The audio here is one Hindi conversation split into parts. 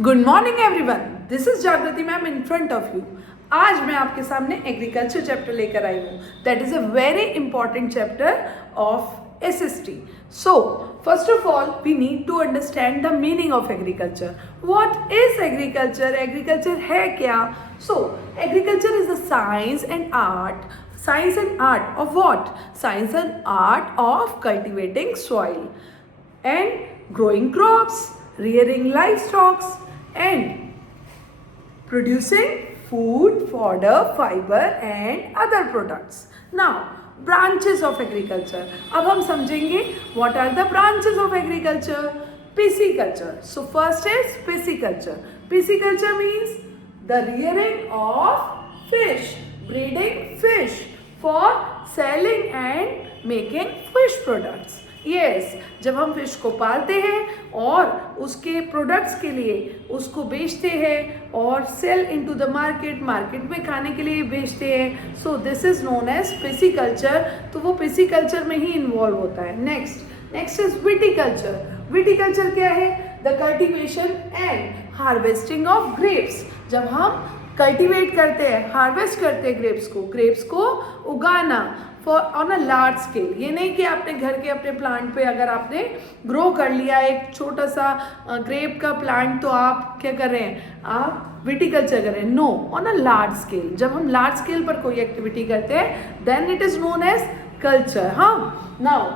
Good morning everyone, this is Jagriti ma'am in front of you. आज मैं आपके सामने एग्रीकल्चर चैप्टर लेकर आई हूँ। That is a very important chapter of SST. So first of all we need to understand the meaning of agriculture. What is agriculture? Agriculture है क्या? So agriculture is the science and art. Science and art of what? Science and art of cultivating soil and growing crops, rearing livestock, and producing food, fodder, fiber and other products. Now, branches of agriculture. अब हम समझेंगे what are the branches of agriculture. Pisciculture. So first is pisciculture. Pisciculture means the rearing of fish, breeding fish for selling and making fish products. Yes, जब हम फिश को पालते हैं और उसके प्रोडक्ट्स के लिए उसको बेचते हैं और sell into the market, market में खाने के लिए बेचते हैं, so this is known as pisciculture. तो वो पिसिकल्चर में ही इन्वॉल्व होता है। Next is viticulture. विटिकल्चर क्या है? The cultivation and harvesting of grapes. जब हम कल्टिवेट करते हैं, हार्वेस्ट करते हैं ग्रेप्स को उगाना for on a large scale. ये नहीं कि आपने घर के अपने प्लांट पे अगर आपने ग्रो कर लिया एक छोटा सा ग्रेप का प्लांट, तो आप क्या कर रहे हैं? आप विटिकल्चर कर रहे हैं। No, on a large scale. जब हम लार्ज स्केल पर कोई एक्टिविटी करते हैं then it is known as culture. हाँ, now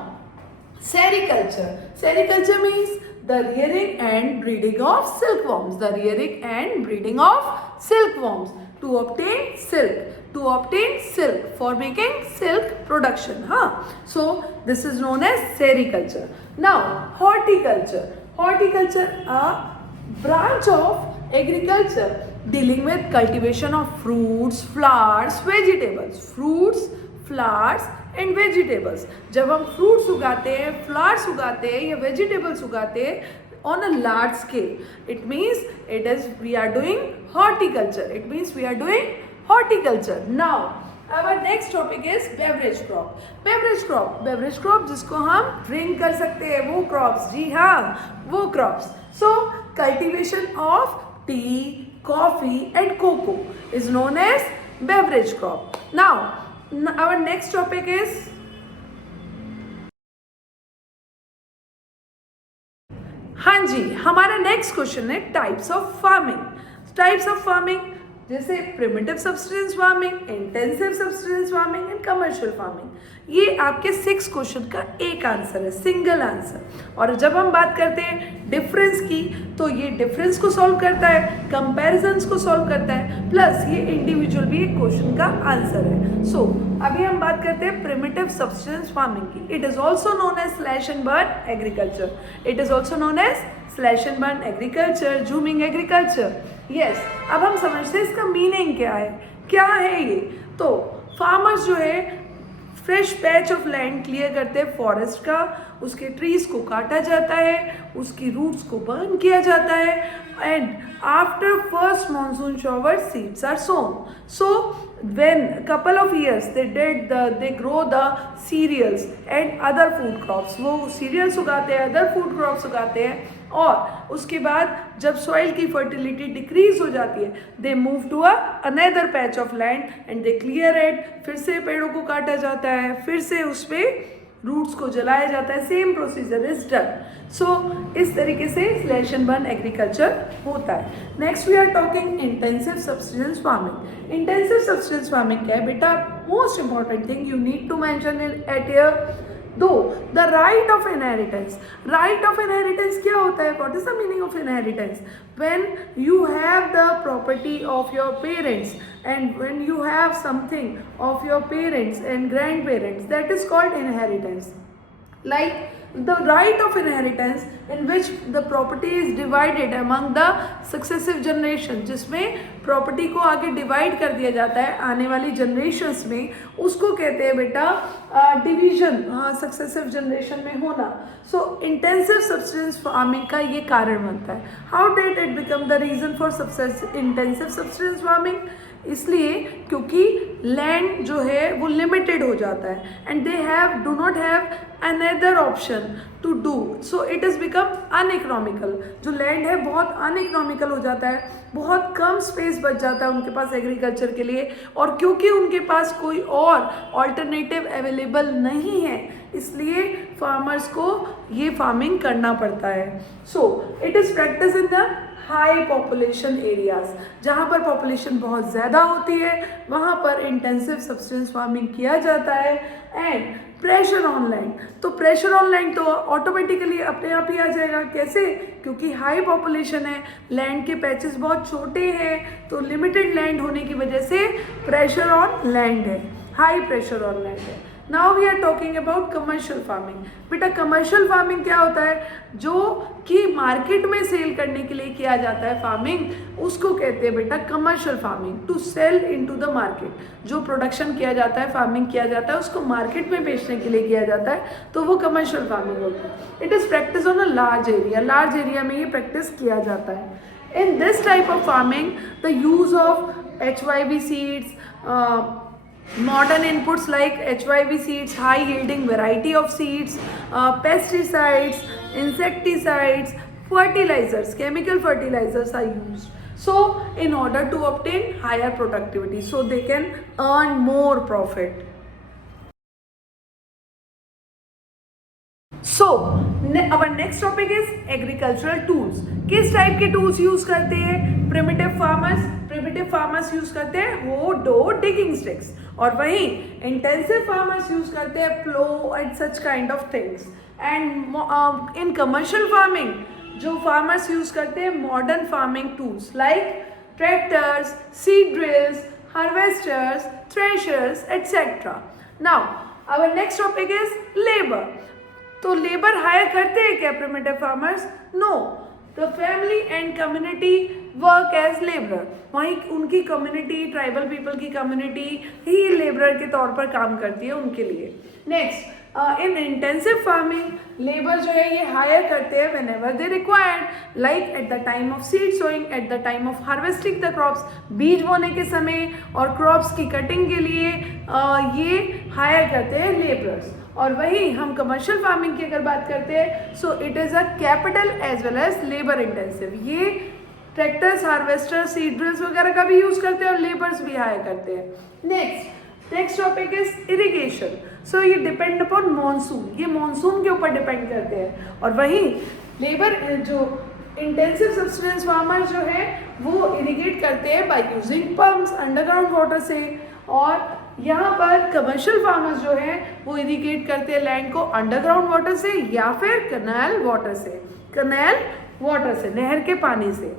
sericulture means the rearing and breeding of silkworms. The rearing and breeding of silkworms to obtain silk for making silk production. So this is known as sericulture. Now horticulture a branch of agriculture dealing with cultivation of fruits, flowers, and vegetables. जब हम फ्रूट्स उगाते हैं, फ्लावर्स उगाते हैं या वेजिटेबल्स उगाते हैं on a large scale, it means we are doing horticulture. Now our next topic is beverage crop जिसको हम ड्रिंक कर सकते हैं, वो क्रॉप्स। जी हाँ, वो crops. So cultivation of tea, coffee and cocoa is known as beverage crop. Now our next topic is हाँ जी, हमारा नेक्स्ट क्वेश्चन है टाइप्स ऑफ फार्मिंग। जैसे primitive subsistence farming, intensive subsistence farming and commercial farming. ये आपके 6 क्वेश्चन का एक आंसर है, सिंगल आंसर। और जब हम बात करते हैं डिफरेंस की, तो ये डिफरेंस को सॉल्व करता है, कंपैरिजन्स को सॉल्व करता है, प्लस ये इंडिविजुअल भी एक क्वेश्चन का आंसर है। सो अभी हम बात करते हैं प्रिमिटिव सब्सटेंस फार्मिंग की। It is also known as slash and burn agriculture, jhuming agriculture. Yes, अब हम समझते हैं इसका मीनिंग क्या है ये। तो फार्मर्स जो है fresh patch of land clear करते हैं फॉरेस्ट का, उसके ट्रीज को काटा जाता है, उसकी रूट्स को बर्न किया जाता है, and after first monsoon shower seeds are sown. So when couple of years they grow the cereals and other food crops. वो cereals उगाते हैं, other food crops उगाते हैं, और उसके बाद जब सॉइल की फर्टिलिटी डिक्रीज हो जाती है, they move to another patch of land and they clear it. फिर से पेड़ों को काटा जाता है, फिर से उस पर रूट्स को जलाया जाता है, same procedure is done. So इस तरीके से स्लैश एंड बर्न एग्रीकल्चर होता है। Next we are talking intensive subsistence farming. Intensive subsistence farming क्या है बेटा? Most important thing you need to mention at here, though the right of inheritance क्या होता है? What is the meaning of inheritance? When you have the property of your parents and when you have something of your parents and grandparents, that is called inheritance. Like the right of inheritance in which the property is divided among the successive generation, जिसमें प्रॉपर्टी को आगे डिवाइड कर दिया जाता है आने वाली जनरेशन्स में, उसको कहते हैं बेटा डिवीजन, सक्सेसिव जनरेशन में होना। सो इंटेंसिव सब्सटेंस फार्मिंग का ये कारण बनता है। How did it become the reason for intensive subsistence farming? इसलिए क्योंकि लैंड जो है वो लिमिटेड हो जाता है and they do not have another option to do, so it is become uneconomical. जो लैंड है बहुत अनइकोनॉमिकल हो जाता है, बहुत कम स्पेस बच जाता है उनके पास एग्रीकल्चर के लिए, और क्योंकि उनके पास कोई और ऑल्टरनेटिव अवेलेबल नहीं है इसलिए फार्मर्स को ये फार्मिंग करना पड़ता है। So it is practice in the high population areas, जहाँ पर पॉपुलेशन बहुत ज़्यादा होती है वहाँ पर इंटेंसिव सब्सटेंस फार्मिंग किया जाता है। एंड प्रेशर ऑन लैंड, तो प्रेशर ऑन लैंड तो ऑटोमेटिकली अपने आप ही आ जाएगा। कैसे? क्योंकि हाई पॉपुलेशन है, लैंड के पैचेस बहुत छोटे हैं, तो लिमिटेड लैंड होने की वजह से प्रेशर ऑन लैंड है, हाई प्रेशर ऑन लैंड है। Now we are talking about commercial farming. बेटा कमर्शियल फार्मिंग क्या होता है? जो कि मार्केट में सेल करने के लिए किया जाता है फार्मिंग, उसको कहते हैं बेटा commercial farming. To sell into the market, जो प्रोडक्शन किया जाता है, फार्मिंग किया जाता है, उसको मार्केट में बेचने के लिए किया जाता है, तो वो कमर्शियल फार्मिंग होता है। It is practice on a large area, large area में ये प्रैक्टिस किया जाता है। In this type of farming the use of HYV seeds, modern inputs like HYV seeds, high yielding variety of seeds, pesticides, insecticides, fertilizers, chemical fertilizers are used, so in order to obtain higher productivity, so they can earn more profit. So our next topic is agricultural tools. किस टाइप के टूल्स यूज करते हैं प्रिमिटिव फार्मर्स यूज करते हैं हो, डो, डिगिंग स्टिक्स, और वहीं इंटेंसिव फार्मर्स यूज करते हैं plough and such kind of things. And in commercial farming जो फार्मर्स यूज करते हैं modern farming tools like tractors, seed drills, harvesters, threshers etcetera. Now our next topic is labour. तो लेबर हायर करते हैं क्या primitive farmers? No, the family and community work as labourer. वहीं उनकी कम्युनिटी, ट्राइबल पीपल की कम्युनिटी ही लेबरर के तौर पर काम करती है उनके लिए। नेक्स्ट, इन इंटेंसिव फार्मिंग लेबर जो है ये हायर करते हैं whenever they required, like at the time of seed sowing, at the time of harvesting the crops, बीज बोने के समय और क्रॉप्स की कटिंग के लिए ये हायर करते हैं लेबरर्स। और वहीं हम कमर्शियल फार्मिंग की अगर बात करते हैं, so it is a capital as well as labour intensive. ये ट्रैक्टर्स, हार्वेस्टर, सीड ड्रिल्स वगैरह का भी यूज़ करते हैं और लेबर्स भी हायर करते हैं। Next topic is irrigation. So ये डिपेंड अपॉन मॉनसून, ये मॉनसून के ऊपर डिपेंड करते हैं। और वहीं लेबर जो इंटेंसिव सब्सटेंस फार्मर्स जो है वो इरिगेट करते हैं by using pumps underground water से, और यहाँ पर कमर्शियल फार्मर्स जो है वो इरिगेट करते हैं लैंड को अंडरग्राउंड वाटर से या फिर कैनाल वाटर से, नहर के पानी से।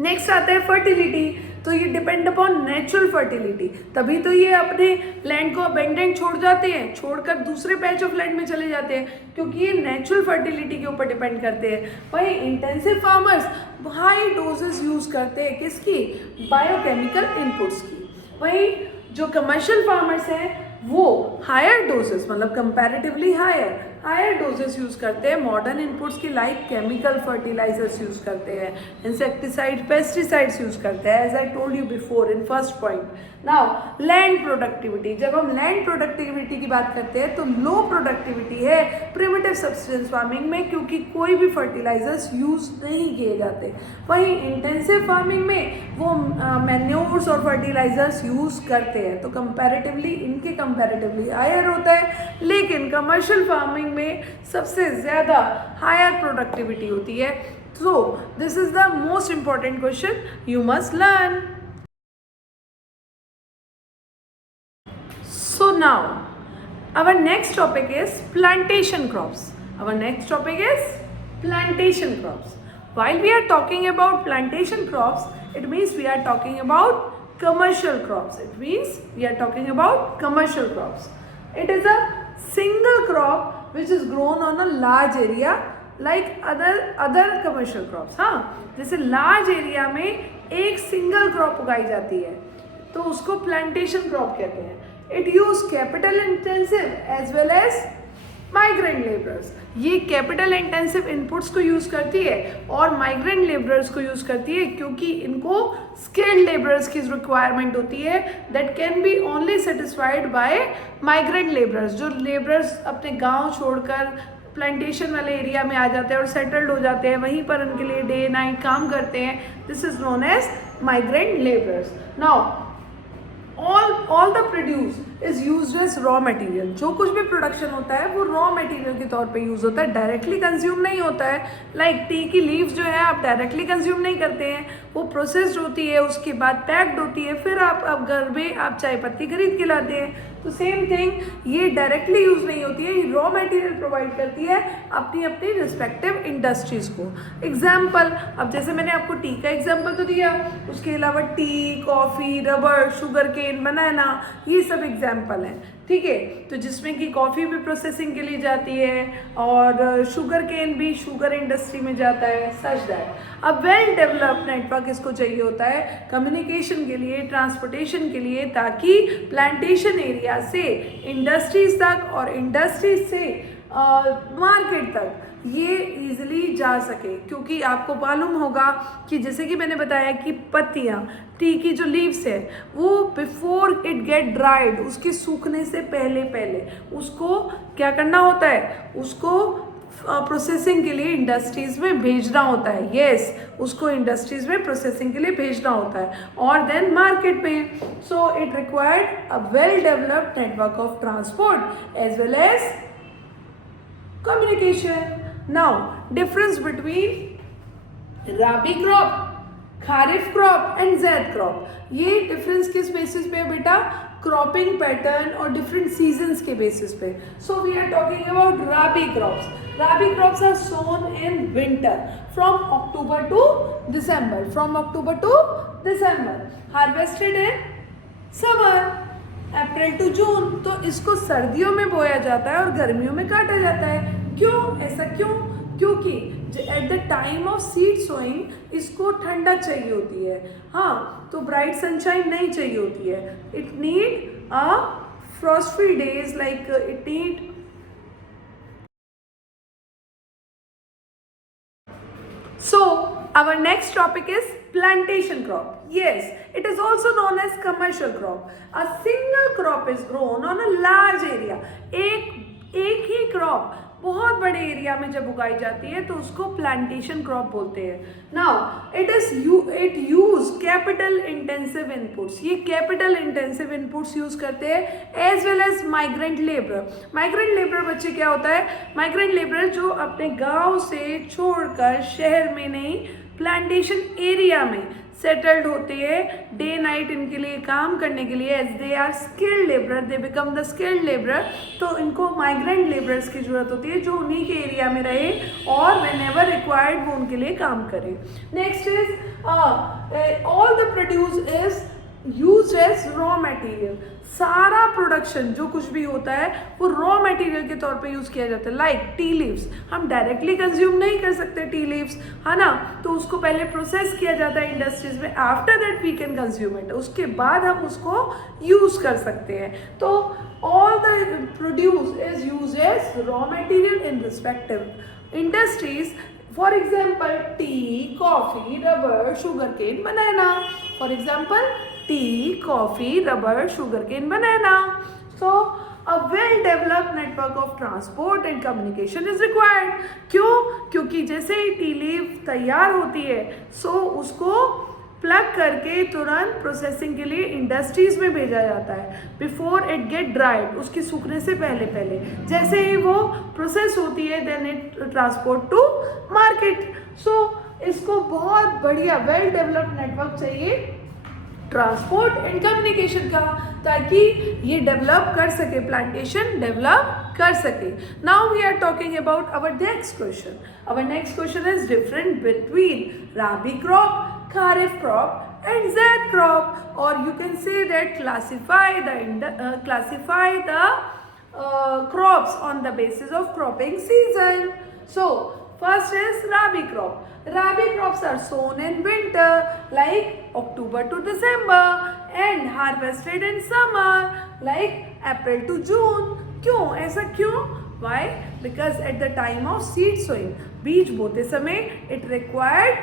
नेक्स्ट आता है फर्टिलिटी। तो ये डिपेंड अपॉन नेचुरल फर्टिलिटी, तभी तो ये अपने लैंड को अबेंडेंट छोड़ जाते हैं, छोड़कर दूसरे पैच ऑफ लैंड में चले जाते हैं, क्योंकि ये नेचुरल फर्टिलिटी के ऊपर डिपेंड करते हैं। वहीं intensive farmers high doses use करते हैं किसकी? बायोकेमिकल इनपुट्स की। वहीं जो कमर्शियल फार्मर्स हैं वो हायर डोजेस, मतलब कंपैरेटिवली हायर डोजेस यूज़ करते हैं मॉडर्न इनपुट्स की, लाइक केमिकल फर्टिलाइजर्स यूज़ करते हैं, इंसेक्टिसाइड, पेस्टिसाइड्स यूज़ करते हैं, as I told you before in first point. Now land productivity, जब हम लैंड प्रोडक्टिविटी की बात करते हैं तो लो प्रोडक्टिविटी है प्रिमिटिव सब्सटेंस फार्मिंग में, क्योंकि कोई भी फर्टिलाइजर्स यूज़ नहीं किए जाते। वहीं इंटेंसिव फार्मिंग में वो मैन्योर्स और फर्टिलाइजर्स यूज़ करते हैं, तो कंपैरेटिवली हायर होता है। लेकिन कमर्शियल फार्मिंग में सबसे ज़्यादा हायर प्रोडक्टिविटी होती है। सो this is the most important question you must learn. So now our next topic is plantation crops. While we are talking about plantation crops, it means we are talking about commercial crops. It is a single crop which is grown on a large area like other commercial crops. हाँ, जैसे large area में एक single crop उगाई जाती है तो उसको plantation crop कहते हैं. It use capital intensive as well as migrant labourers, ये कैपिटल इंटेंसिव इनपुट्स को यूज़ करती है और माइग्रेंट लेबरर्स को यूज़ करती है क्योंकि इनको स्किल्ड लेबरर्स की रिक्वायरमेंट होती है that can be only satisfied by migrant labourers, जो लेबरर्स अपने गांव छोड़कर प्लांटेशन वाले एरिया में आ जाते हैं और सेटल्ड हो जाते हैं, वहीं पर उनके लिए डे नाइट काम करते हैं. This is known as migrant labourers. Now all the produce is used as raw material. जो कुछ भी प्रोडक्शन होता है वो रॉ मटेरियल के तौर पे यूज़ होता है, डायरेक्टली कंज्यूम नहीं होता है. लाइक टी की लीव्स जो है आप डायरेक्टली कंज्यूम नहीं करते हैं, वो प्रोसेस्ड होती है, उसके बाद पैक्ड होती है, फिर आप घर में आप चाय पत्ती खरीद के लाते हैं. तो सेम थिंग, ये डायरेक्टली यूज़ नहीं होती है, ये रॉ मटेरियल प्रोवाइड करती है अपनी अपनी रिस्पेक्टिव इंडस्ट्रीज़ को. एग्जाम्पल, अब जैसे मैंने आपको टी का एग्जाम्पल तो दिया, उसके अलावा tea, coffee, rubber, sugarcane, banana, ये सब एग्जाम्पल हैं. ठीक है, तो जिसमें कि कॉफ़ी भी प्रोसेसिंग के लिए जाती है और शुगर केन भी शुगर इंडस्ट्री में जाता है. सच दैट अब वेल डेवलप्ड नेटवर्क इसको चाहिए होता है कम्युनिकेशन के लिए, ट्रांसपोर्टेशन के लिए, ताकि प्लांटेशन एरिया से इंडस्ट्रीज तक और इंडस्ट्रीज से मार्केट तक ये इजीली जा सके. क्योंकि आपको मालूम होगा कि जैसे कि मैंने बताया कि पत्तियाँ, टी की जो लीव्स है, वो बिफोर इट गेट ड्राइड, उसके सूखने से पहले उसको क्या करना होता है, उसको प्रोसेसिंग के लिए इंडस्ट्रीज़ में भेजना होता है. यस, उसको इंडस्ट्रीज़ में प्रोसेसिंग के लिए भेजना होता है और देन मार्केट में. So it required a well developed network of transport as well as communication. Now, difference between rabi crop, kharif crop and zaid crop. ये difference किस basis पे है बेटा? क्रॉपिंग पैटर्न और डिफरेंट सीजन्स के बेसिस पे. So we are talking about rabi crops. Rabi crops are sown in winter from October to December. Harvested in summer, April to June. तो इसको सर्दियों में बोया जाता है और गर्मियों में काटा जाता है. क्यों ऐसा क्यों? क्योंकि at the time of seed sowing इसको ठंडक चाहिए होती है. हाँ, तो ब्राइट सनशाइन नहीं चाहिए होती है. It need a Frost free days, like it need. So our next topic is plantation crop. Yes, it is also known as commercial crop. A single crop is grown on a large area. एक ही क्रॉप बहुत बड़े एरिया में जब उगाई जाती है तो उसको प्लांटेशन क्रॉप बोलते हैं. Now it use capital intensive inputs. ये कैपिटल इंटेंसिव इनपुट्स यूज करते हैं as well as migrant labour. Migrant labour बच्चे क्या होता है? माइग्रेंट लेबर जो अपने गांव से छोड़कर शहर में नहीं, प्लांटेशन एरिया में सेटल्ड होते हैं डे नाइट इनके लिए काम करने के लिए. As they are skilled labourer, they become the skilled labourer. तो इनको माइग्रेंट लेबरर्स की जरूरत होती है जो उन्हीं के एरिया में रहे और व्हेन एवर रिक्वायर्ड वो उनके लिए काम करे. Next is all the produce is use as raw material. सारा प्रोडक्शन जो कुछ भी होता है वो रॉ मटेरियल के तौर पे यूज़ किया जाता है. लाइक टी लीव्स, हम डायरेक्टली कंज्यूम नहीं कर सकते टी लीव्स, है ना, तो उसको पहले प्रोसेस किया जाता है इंडस्ट्रीज में. After that we can consume it, उसके बाद हम उसको यूज़ कर सकते हैं. तो all the produce is use as raw material in respective industries. For example, tea, coffee, rubber, sugarcane, banana. For example, tea, coffee, rubber, sugarcane, banana. So, a well-developed network of transport and communication is required. क्यों? क्योंकि जैसे ही टी लीव तैयार होती है, उसको प्लग करके तुरंत प्रोसेसिंग के लिए इंडस्ट्रीज में भेजा जाता है बिफोर इट गेट ड्राइड, उसके सूखने से पहले. जैसे ही वो प्रोसेस होती है then it transport to market. So इसको बहुत बढ़िया वेल डेवलप्ड नेटवर्क चाहिए ट्रांसपोर्ट एंड कम्युनिकेशन का, ताकि ये डेवलप कर सके, प्लांटेशन डेवलप कर सके. Now we are talking about our next question. Our next question is different between rabi crop, kharif crop and zaid crop, or you can say that classify the crops on the basis of cropping season. So first is rabi crop. Rabi crops are sown in winter like October to December and harvested in summer like April to June. क्यों ऐसा क्यों? Why? Because at the time of seed sowing, बीज बोते समय it required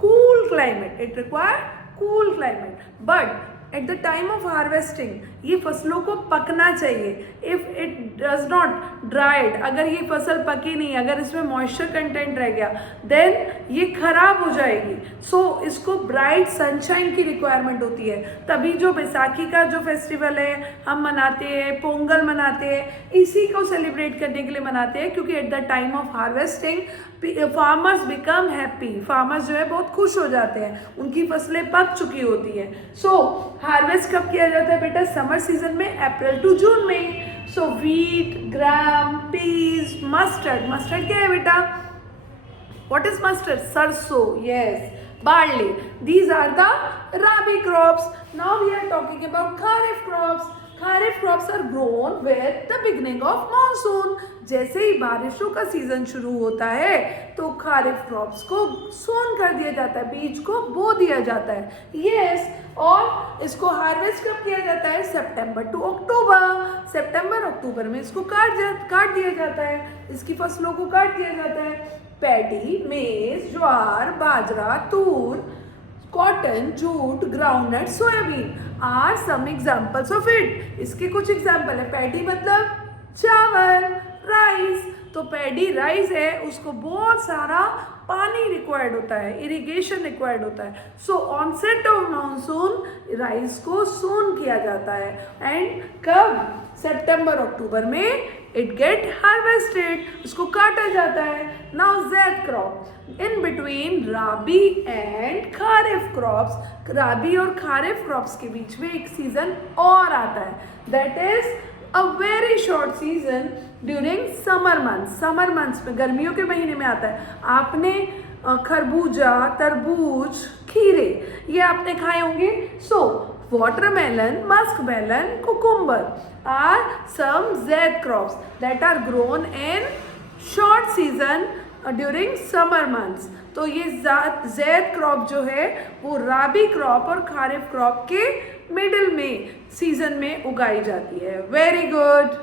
cool climate. It required cool climate. But at the time of harvesting, ये फसलों को पकना चाहिए. If it does not dried, अगर ये फसल पकी नहीं, अगर इसमें moisture content रह गया, then ये खराब हो जाएगी. So इसको bright sunshine की requirement होती है. तभी जो बैसाखी का जो फेस्टिवल है हम मनाते हैं, पोंगल मनाते हैं, इसी को सेलिब्रेट करने के लिए मनाते हैं, क्योंकि at the time of harvesting farmers become happy. Farmers जो है बहुत खुश हो जाते हैं, उनकी फसलें पक चुकी होती हैं. सो हार्वेस्ट कब किया जाता है बेटा? समर सीजन में, अप्रैल टू जून में. सो वीट, ग्राम, पीज, मस्टर्ड. मस्टर्ड क्या है बेटा? What is mustard? सरसों. Yes. barley. These are the rabi crops. Now we are talking about kharif crops. Kharif crops are grown with the beginning of monsoon. जैसे ही बारिशों का सीजन शुरू होता है तो खारिफ क्रॉप्स को सोन कर दिया जाता है, बीज को बो दिया जाता है. यस. और इसको हार्वेस्ट कब किया जाता है? सितंबर टू अक्टूबर. सितंबर अक्टूबर में इसको काट दिया जाता है, इसकी फसलों को काट दिया जाता है. Paddy, maize, jowar, bajra, tur, cotton, jute, groundnut, soybean are some examples of it. इसके कुछ एग्जाम्पल है. पैडी मतलब चावल, राइस. तो पैडी राइस है, उसको बहुत सारा पानी रिक्वायर्ड होता है, इरिगेशन रिक्वायर्ड होता है. सो ऑनसेट ऑफ मानसून राइस को सोन किया जाता है. एंड कब? सितंबर अक्टूबर में इट गेट हार्वेस्टेड, उसको काटा जाता है. Now zaid crop in between rabi and kharif crops. Rabi और खारिफ क्रॉप्स के बीच में एक सीजन और आता है, that is a very short season during summer months. Summer months में, गर्मियों के महीने में आता है. आपने खरबूजा, तरबूज, खीरे ये आपने खाए होंगे. सो watermelon, muskmelon, cucumber are some zed crops that are grown in short season during summer months. तो ये zed crop जो है वो राबी क्रॉप और खारिफ क्रॉप के मिडिल में सीजन में उगाई जाती है. Very good.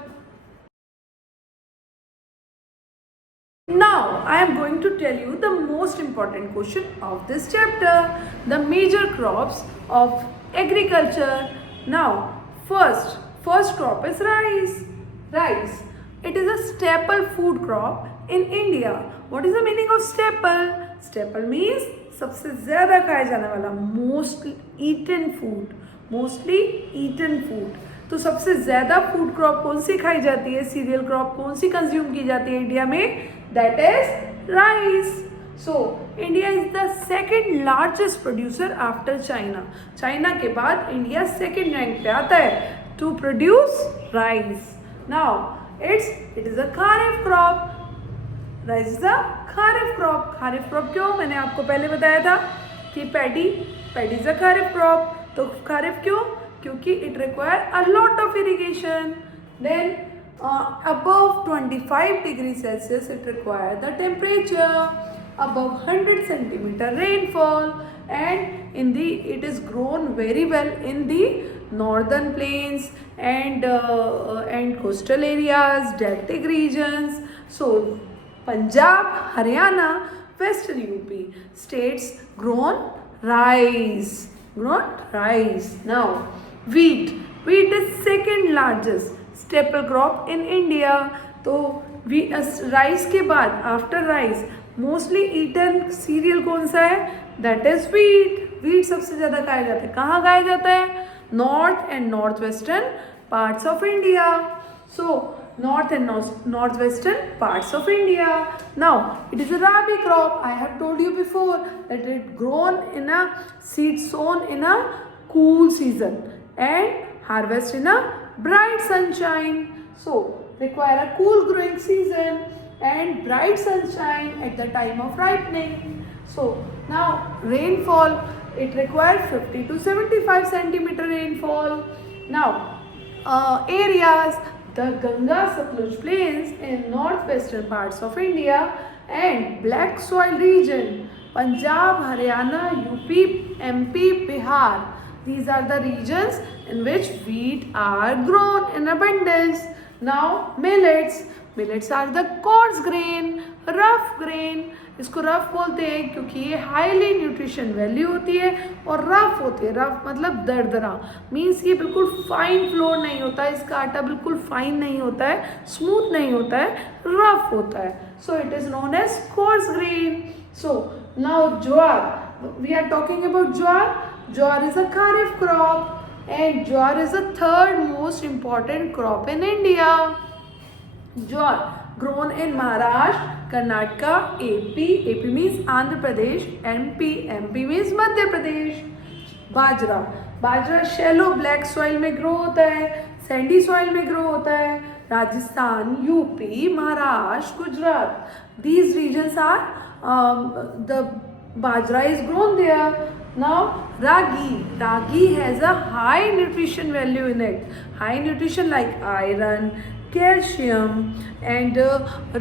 Now I am going to tell you the most important question of this chapter, the major crops of agriculture. Now first crop is rice. Rice, it is a staple food crop in India. What is the meaning of staple? Staple means सबसे ज़्यादा खाया जाने वाला, mostly eaten food. तो सबसे ज़्यादा फूड क्रॉप कौन सी खाई जाती है, सीरियल क्रॉप कौन सी कंज्यूम की जाती है इंडिया में? That is rice. So India is the second largest producer after China. China के बाद इंडिया सेकेंड रैंक पे आता है to produce rice. Now it is a kharif crop. Rice is a kharif crop. Kharif crop क्यों? मैंने आपको पहले बताया था कि paddy is a kharif crop. तो खारिफ क्यों? क्योंकि it require a lot of irrigation. Then above 25 degrees Celsius it require the temperature, above 100 centimeter rainfall, and it is grown very well in the northern plains and coastal areas, deltic regions. So Punjab, Haryana, Western UP states grown rice. Now wheat is second largest staple crop in India. तो राइस के बाद after rice mostly eaten cereal कौन सा है? That is wheat. वीट सबसे ज़्यादा खाया जाता है. कहाँ खाया जाता है? North and north western parts of India. So north and north western parts of India. Now it is a rabi crop. I have told you before that it grown in a seed sown in a cool season and harvest in a bright sunshine. So require a cool growing season and bright sunshine at the time of ripening. So now rainfall, it requires 50 to 75 centimeter rainfall. Now areas, the Ganga Satluj plains in northwestern parts of India and black soil region, Punjab, Haryana, UP, MP, Bihar. These are the regions in which wheat are grown in abundance. Now millets, millets are the coarse grain, rough grain. इसको रफ बोलते हैं क्योंकि ये हाईली न्यूट्रिशन वैल्यू होती है और रफ होती है। रफ मतलब दरदरा, मीन्स ये बिल्कुल फाइन फ्लोर नहीं होता है, इसका आटा बिल्कुल फाइन नहीं होता है, स्मूथ नहीं होता है, रफ होता है। So it is known as coarse grain. So now jowar, we are talking about jowar. Jowar is a kharif crop and jowar is the third most important crop in India. Jowar grown in Maharashtra, Karnataka, AP, AP means Andhra Pradesh, MP, MP means Madhya Pradesh. Bajra, bajra shallow black soil में ग्रो होता है, सैंडी सॉइल में ग्रो होता है। Rajasthan, UP, Maharashtra, Gujarat, these regions are the bajra is grown there. Now ragi, ragi has a high nutrition value in it, high nutrition like iron, calcium and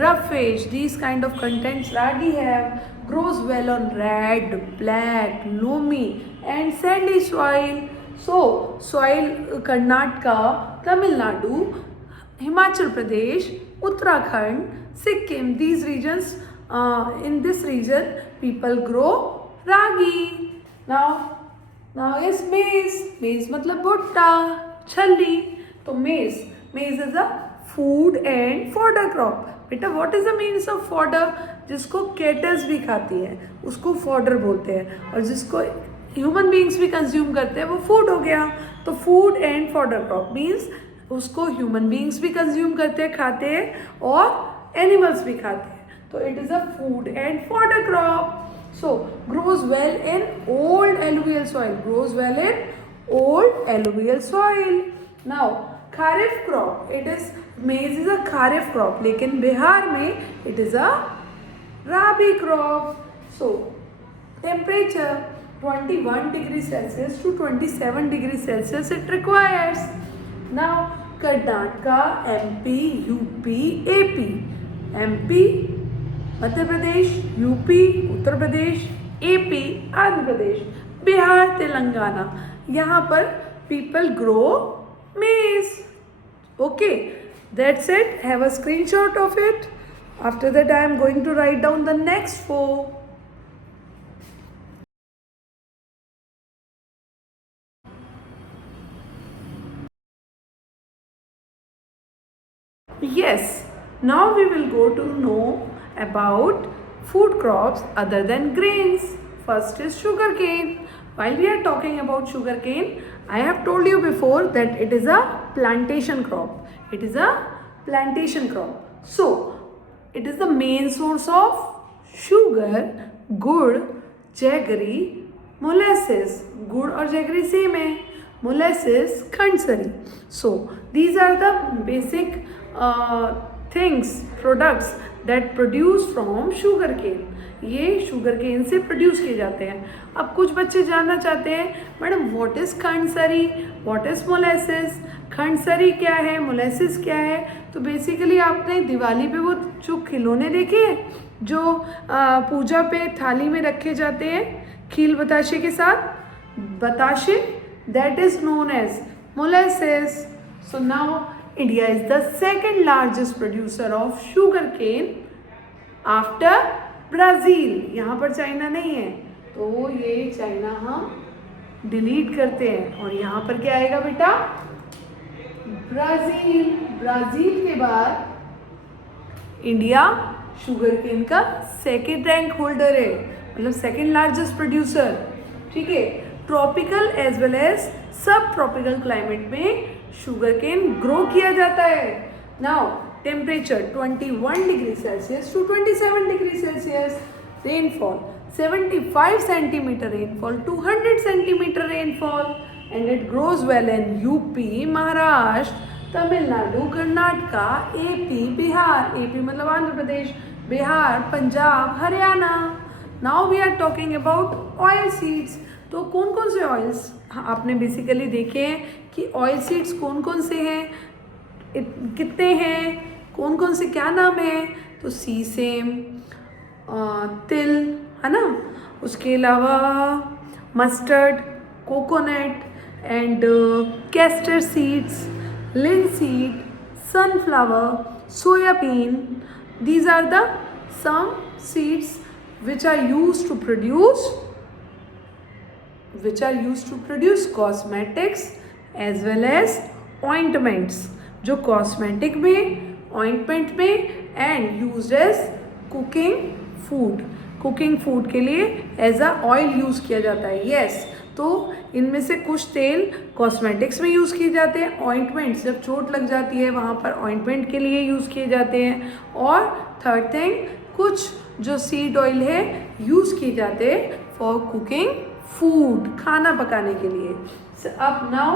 roughage, these kind of contents ragi have. Grows well on red, black, loamy and sandy soil. So soil Karnataka, Tamil Nadu, Himachal Pradesh, Uttarakhand, Sikkim, these regions, in this region people grow ragi. Now is maize, maize मतलब भुट्टा, छल्ली। तो maize is a food and fodder crop। बेटा what is the means of fodder? जिसको कैटल्स भी खाती है उसको फॉडर बोलते हैं, और जिसको ह्यूमन बींग्स भी कंज्यूम करते हैं वो फूड हो गया। तो food and fodder crop means उसको ह्यूमन बींग्स भी कंज्यूम करते हैं, खाते हैं, और एनिमल्स भी खाते हैं। तो it is a food and fodder crop. So grows well in old alluvial soil, grows well in old alluvial soil. Now kharif crop, it is maize is a kharif crop, लेकिन बिहार में it is a rabi crop. So temperature 21 degree Celsius to 27 degree Celsius it requires. Now Karnataka, MP, UP, AP, MP Madhya Pradesh, UP, Uttar Pradesh, AP, Andhra Pradesh, Bihar, Telangana, यहाँ पर people grow maize. Okay, that's it. Have a screenshot of it. After that I am going to write down the next 4. Yes, now we will go to know about food crops other than grains. First is sugarcane. While we are talking about sugarcane, I have told you before that it is a plantation crop. It is a plantation crop. So it is the main source of sugar, gur, jaggery, molasses. Gur और jaggery same है. Molasses, khandsari. So these are the basic things, products that produce from sugar cane. ये शुगर केन से प्रोड्यूस किए जाते हैं। अब कुछ बच्चे जानना चाहते हैं madam what is khandsari, what is molasses. Khandsari क्या है, मोलेसिस क्या है? तो बेसिकली आपने दिवाली पे वो जो खिलौने देखे हैं जो पूजा पे थाली में रखे जाते हैं खील बताशे के साथ, batashe, that is known as molasses. So now India is the second largest producer of sugar cane after Brazil. यहाँ पर चाइना नहीं है तो ये चाइना हम डिलीट करते हैं और यहाँ पर क्या आएगा बेटा? ब्राज़ील. ब्राज़ील के बाद इंडिया शुगर केन का सेकेंड रैंक होल्डर है, मतलब सेकेंड लार्जेस्ट प्रोड्यूसर. ठीक है. Tropical as well as sub tropical climate में शुगर केन ग्रो किया जाता है. Now temperature 21 degree Celsius to 27 degree Celsius. Rainfall 75 centimetre rainfall to 100 centimetre rainfall. And it grows well in UP, Maharashtra, Tamil Nadu, Karnataka, AP, Bihar. AP मतलब Andhra Pradesh, Bihar, Punjab, Haryana. Now we are talking about oil seeds. तो कौन कौन से ऑयल्स आपने बेसिकली देखे हैं कि ऑयल सीड्स कौन कौन से हैं, कितने हैं, कौन कौन से क्या नाम है? तो सीसेम, तिल है ना, उसके अलावा mustard, coconut and castor seeds, linseed, sunflower, soya bean. These are the some seeds which are used to produce cosmetics as well as ointments. जो cosmetic में, ointment में and used as cooking food के लिए एज अ ऑयल यूज़ किया जाता है. यस, तो इनमें से कुछ तेल कॉस्मेटिक्स में यूज़ किए जाते हैं, ऑइंटमेंट्स जब चोट लग जाती है वहाँ पर ऑइंटमेंट के लिए यूज़ किए जाते हैं, और थर्ड थिंग कुछ जो सीड ऑयल है यूज़ किए जाते हैं फॉर कुकिंग फूड, खाना पकाने के लिए. अब now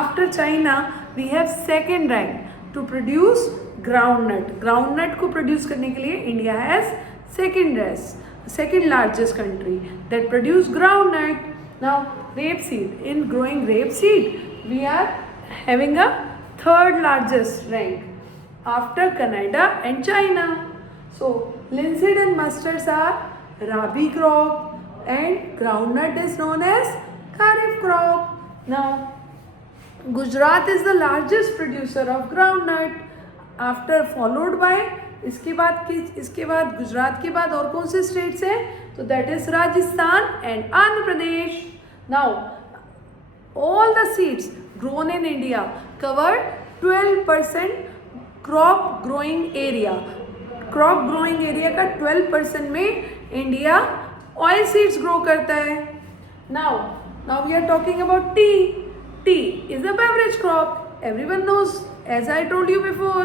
after China we have second rank to produce groundnut को प्रोड्यूस करने के लिए India has second largest country that produce groundnut. Now rapeseed, in growing rapeseed we are having a third largest rank after Canada and China. So linseed and mustards are rabi crop and groundnut is known as kharif crop. Now Gujarat is the largest producer of groundnut after followed by इसके बाद गुजरात के बाद और कौन से स्टेट्स हैं, तो that is Rajasthan and Andhra Pradesh. Now all the seeds grown in India cover 12% crop growing area का 12% में इंडिया ऑयल सीड्स ग्रो करता है. Now we are talking about tea is a beverage crop, everyone knows as I told you before.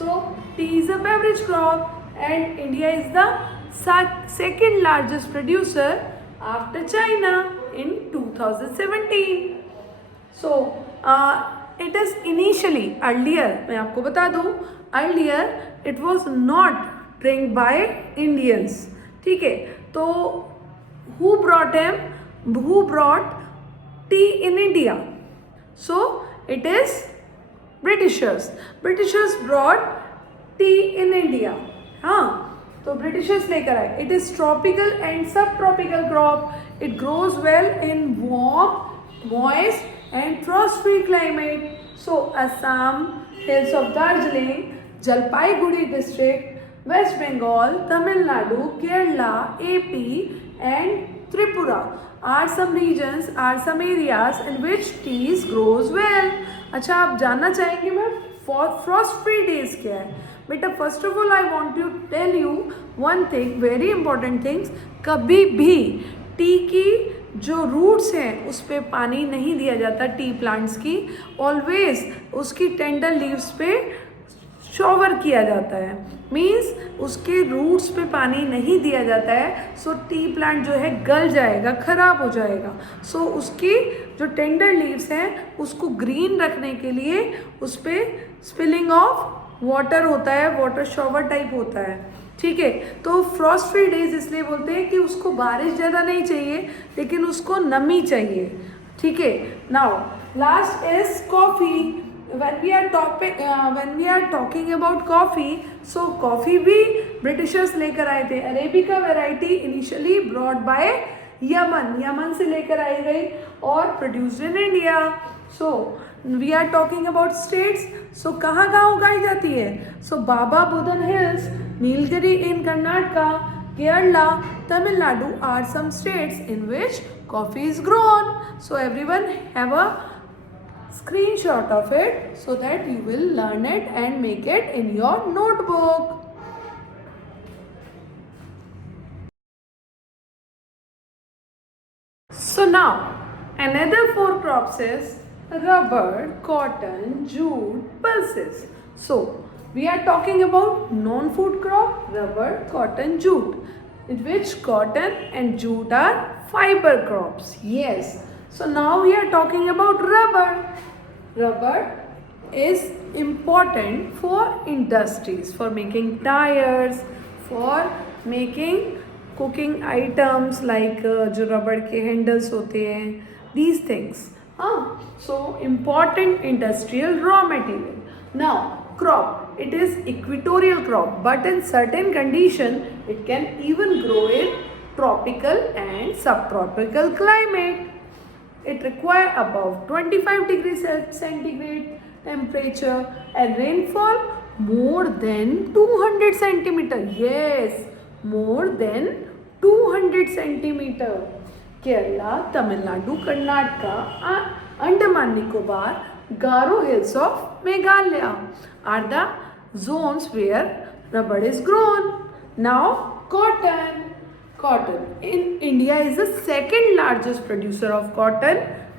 So tea is a beverage crop and India is the second largest producer after China in 2017. So it is initially earlier, मैं आपको बता दूँ, earlier it was not drank by Indians. ठीक है, तो who brought tea in India? So it is Britishers brought tea in India. हाँ, तो Britishers लेकर आए. It is tropical and subtropical crop. It grows well in warm, moist and frost-free climate. So Assam, hills of Darjeeling, Jalpaiguri district, West Bengal, Tamil Nadu, Kerala, AP and Tripura are some areas in which tea grows well. अच्छा, आप जानना चाहेंगे मैं फ्रॉस्ट फ्री डेज क्या है? बेटा first of all I want to tell you one thing, very important things. कभी भी टी की जो रूट्स हैं उस पर पानी नहीं दिया जाता टी प्लांट्स की. ऑलवेज उसकी टेंडर लीव्स पे शॉवर किया जाता है, मीन्स उसके रूट्स पे पानी नहीं दिया जाता है. सो टी प्लांट जो है गल जाएगा, ख़राब हो जाएगा. सो उसकी जो टेंडर लीव्स हैं उसको ग्रीन रखने के लिए उस पर स्पिलिंग ऑफ वाटर होता है, वाटर शॉवर टाइप होता है. ठीक है, तो फ्रॉस्ट फ्री डेज इसलिए बोलते हैं कि उसको बारिश ज़्यादा नहीं चाहिए लेकिन उसको नमी चाहिए. ठीक है, now last is coffee. when we are talking about coffee, so coffee भी ब्रिटिशर्स लेकर आए थे. Arabica variety initially brought by Yemen से लेकर आई गई और produced in India. So we are talking about states. सो कहाँ उगाई जाती है? So Baba Budan hills, Nilgiri in Karnataka, Kerala, Tamil Nadu are some states in which coffee is grown. So everyone have a screenshot of it so that you will learn it and make it in your notebook. So now another 4 crops is rubber, cotton, jute, pulses. So we are talking about non-food crop, rubber, cotton, jute, in which cotton and jute are fiber crops. Yes. So now we are talking about rubber. Rubber is important for industries, for making tires, for making cooking items like जो rubber के handles होते हैं, these things. So important industrial raw material. Now crop, it is equatorial crop, but in certain condition it can even grow in tropical and subtropical climate. It requires above 25 degrees centigrade temperature and rainfall more than 200 centimeter. Yes, more than 200 centimeter. Kerala, Tamil Nadu, Karnataka, Andaman Nicobar, Garo Hills of Meghalaya are the zones where rubber is grown. Now cotton. Cotton in India is the second largest producer of cotton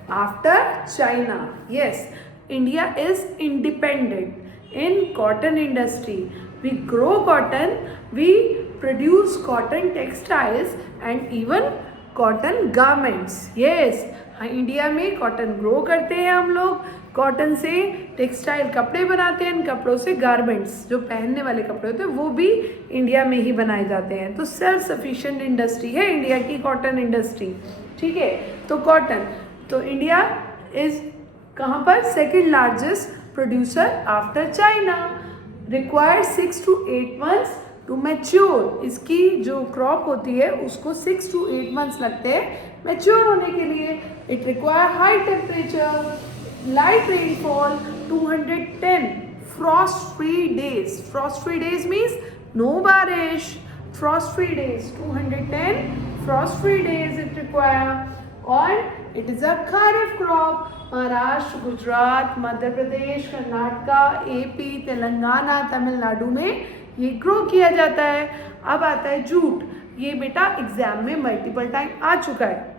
after China. Yes, India is independent in cotton industry. We grow cotton, we produce cotton textiles and even cotton garments. Yes, India में कॉटन ग्रो करते हैं हम लोग, कॉटन से टेक्सटाइल कपड़े बनाते हैं, कपड़ों से गारमेंट्स जो पहनने वाले कपड़े होते हैं वो भी इंडिया में ही बनाए जाते हैं. तो सेल्फ सफिशिएंट इंडस्ट्री है इंडिया की कॉटन इंडस्ट्री. ठीक है, तो कॉटन, तो इंडिया इज कहाँ पर? Second largest producer after China. Require 6 to 8 months to mature. इसकी जो क्रॉप होती है उसको 6 to 8 months लगते हैं मैच्योर होने के लिए. It require high temperature, light rainfall, 210 frost free days. Frost free days means no बारिश. Frost free days, 210 frost free days it require. और it is a kharif crop. Maharashtra, Gujarat, Madhya Pradesh, Karnataka, AP, Telangana, Tamil Nadu में ये ग्रो किया जाता है. अब आता है जूट. ये बेटा एग्जाम में मल्टीपल टाइम आ चुका है.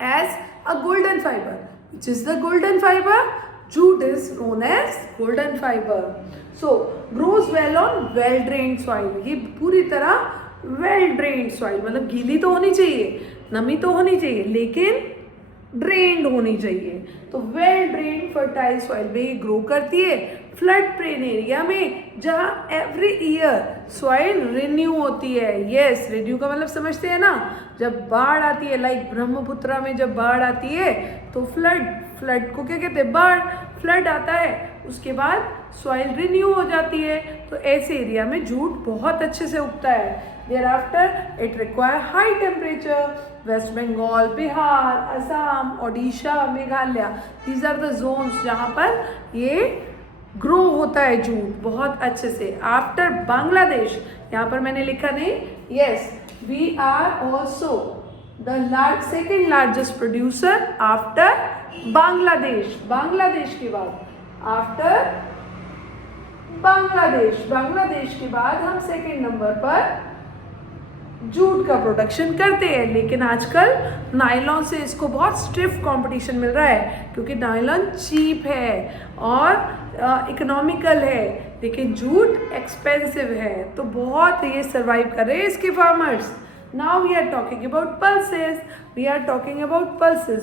As a golden fibre. Which is the golden fibre? Jute is known as golden fibre. So grows well on well drained soil. ये पूरी तरह वेल ड्रेन्ड सॉइल, मतलब गीली तो होनी चाहिए, नमी तो होनी चाहिए, लेकिन ड्रेन्ड होनी चाहिए. तो वेल ड्रेन्ड फर्टाइल सॉइल में ये ग्रो करती है. फ्लड प्रेन एरिया में जहाँ एवरी ईयर सॉइल रिन्यू होती है. यस, रिन्यू का मतलब समझते हैं ना, जब बाढ़ आती है, लाइक ब्रह्मपुत्रा में जब बाढ़ आती है तो फ्लड को क्या कहते हैं? बाढ़. फ्लड आता है, उसके बाद सॉइल रिन्यू हो जाती है. तो ऐसे एरिया में जूट बहुत अच्छे से उगता है. Thereafter, it require high temperature. West Bengal, Bihar, Assam, Odisha, Meghalaya. These are the zones जहाँ पर ये ग्रो होता है जूट बहुत अच्छे से. आफ्टर बांग्लादेश, यहाँ पर मैंने लिखा नहीं. Yes, we are also the second largest producer after Bangladesh. Bangladesh के बाद, आफ्टर बांग्लादेश के बाद हम सेकेंड नंबर पर जूट का प्रोडक्शन करते हैं. लेकिन आजकल नायलॉन से इसको बहुत स्टिफ कंपटीशन मिल रहा है, क्योंकि नायलॉन चीप है और इकोनॉमिकल है, लेकिन जूट एक्सपेंसिव है. तो बहुत ये सर्वाइव कर रहे हैं इसके farmers. Now we are talking about pulses.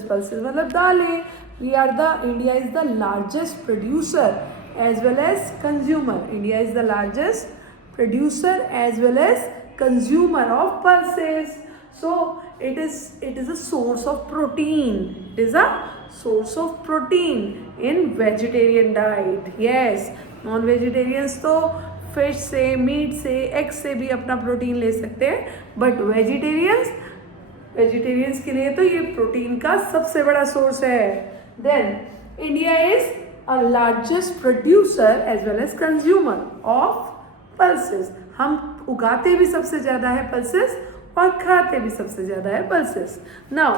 Pulses मतलब दालें. India is the largest producer as well as consumer. India is the largest producer as well as consumer of pulses. So it is a source of protein. It is a source of protein in vegetarian diet. Yes, non vegetarians तो फिश से, मीट से, एग से भी अपना प्रोटीन ले सकते हैं, बट वेजिटेरियंस के लिए तो ये प्रोटीन का सबसे बड़ा सोर्स है. Then India is a largest producer as well as consumer of pulses. हम उगाते भी सबसे ज़्यादा है पल्सेस और खाते भी सबसे ज़्यादा है pulses. Now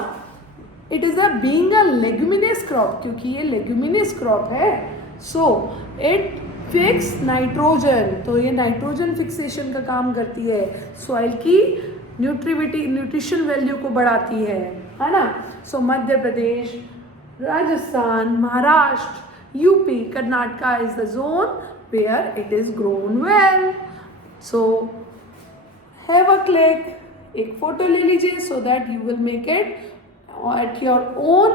it is a being a leguminous crop. क्योंकि ये लेग्यूमिनस क्रॉप है, सो इट फिक्स नाइट्रोजन. तो ये नाइट्रोजन फिक्सेशन का काम करती है, सॉइल की न्यूट्रिशन वैल्यू को बढ़ाती है ना. So Madhya Pradesh, Rajasthan, Maharashtra, UP, Karnataka is the zone where it is grown well. So have a click, एक फोटो ले लीजिए so that you will make it at your own.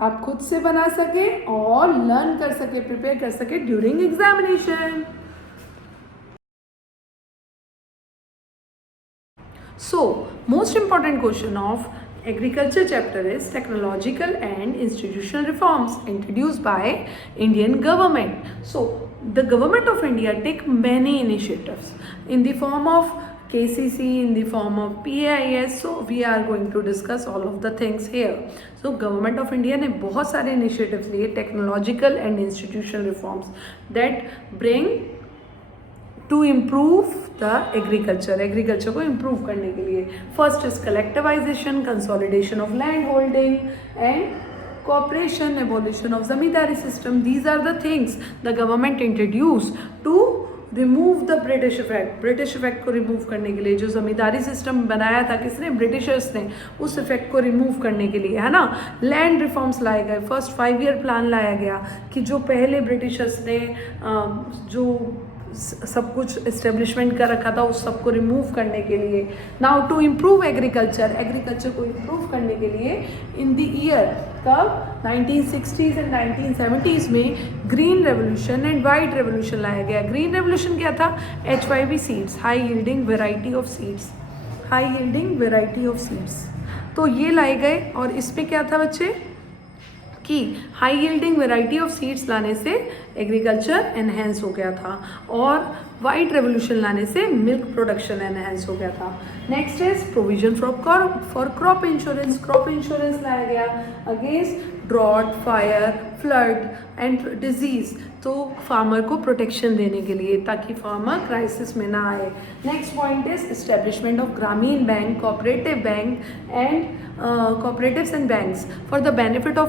आप खुद से बना सके और लर्न कर सके, प्रिपेयर कर सके during examination. So most important question of agriculture chapter is technological and institutional reforms introduced by Indian government. So the government of India take many initiatives in the form of KCC in the form of PAIS. So we are going to discuss all of the things here. So Government of India ने बहुत सारे initiatives लिए, technological and institutional reforms that bring to improve the agriculture को improve करने के लिए. First is collectivization, consolidation of land holding and cooperation, abolition of zamindari system. These are the things the government introduced to remove the British effect को रिमूव करने के लिए. जो ज़मींदारी सिस्टम बनाया था किसने, ब्रिटिशर्स ने, उस इफेक्ट को रिमूव करने के लिए, है ना. लैंड रिफॉर्म्स लाए गए, फर्स्ट 5 ईयर प्लान लाया गया कि जो पहले ब्रिटिशर्स ने जो सब कुछ इस्टेब्लिशमेंट कर रखा था उस सब को रिमूव करने के लिए. नाउ टू इम्प्रूव एग्रीकल्चर को इम्प्रूव करने के लिए इन द ईयर कब 1960s एंड 1970s में green revolution and white revolution लाया गया. ग्रीन रेवोल्यूशन क्या था, HYV seeds, high yielding variety of seeds, तो ये लाए गए. और इसमें क्या था बच्चे कि high yielding variety of seeds लाने से एग्रीकल्चर एनहेंस हो गया था और वाइट रेवोल्यूशन लाने से मिल्क प्रोडक्शन एनहेंस हो गया था. Next is provision for crop insurance लाया गया against drought, fire, flood and disease, तो फार्मर को प्रोटेक्शन देने के लिए ताकि फार्मर क्राइसिस में ना आए. Next point is establishment of Gramin bank, cooperative bank and cooperatives and banks for the benefit of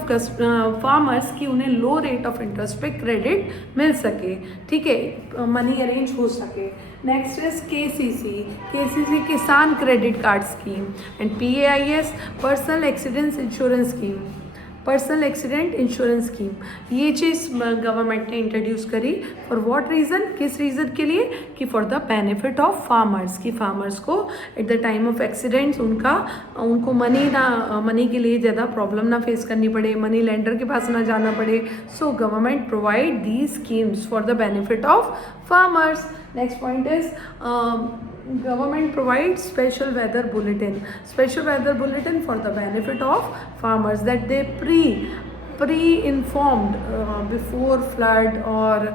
farmers कि उन्हें लो रेट ऑफ इंटरेस्ट पे क्रेडिट मिल सके, ठीक है, मनी अरेंज हो सके. Next is KCC Kisan credit card scheme and PAIS personal accident insurance scheme. ये चीज़ गवर्नमेंट ने इंट्रोड्यूस करी. फॉर व्हाट रीज़न, किस रीज़न के लिए, कि for the benefit of farmers, कि फार्मर्स को eight the time of accidents उनको मनी के लिए ज़्यादा प्रॉब्लम ना फेस करनी पड़े, मनी लेंडर के पास ना जाना पड़े. So government provide these schemes for the benefit of farmers. Next point is government provides special weather bulletin for the benefit of farmers that they pre-informed before flood और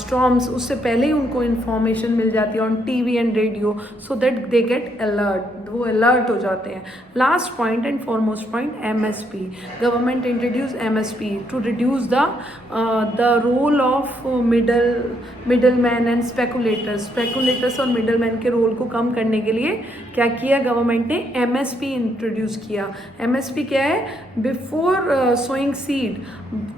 storms, उससे पहले ही उनको information मिल जाती है on TV and radio so that they get alert, वो alert हो जाते हैं. Last point and foremost point, MSP. Government introduced MSP to reduce the role of middleman and speculators और middleman के रोल को कम करने के लिए क्या किया गवर्नमेंट ने, MSP इंट्रोड्यूस किया. MSP क्या है, बिफोर सोइंग सीड,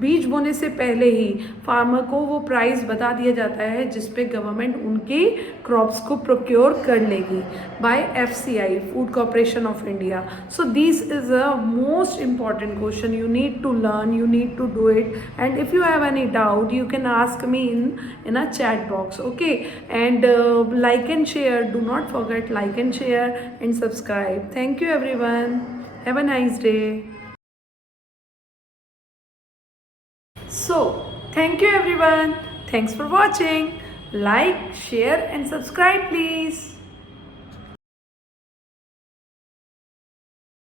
बीज बोने से पहले ही फार्मर को वो प्राइस बता दिया जाता है जिस पे गवर्नमेंट उनकी क्रॉप्स को प्रोक्योर कर लेगी by FCI, food corporation of India. So this is a most important question, you need to learn, you need to do it, and if you have any doubt you can ask me in a chat box, okay. And like and share, do not forget, like and share and subscribe. Thank you everyone, have a nice day. So thank you everyone, thanks for watching. Like, share and subscribe please.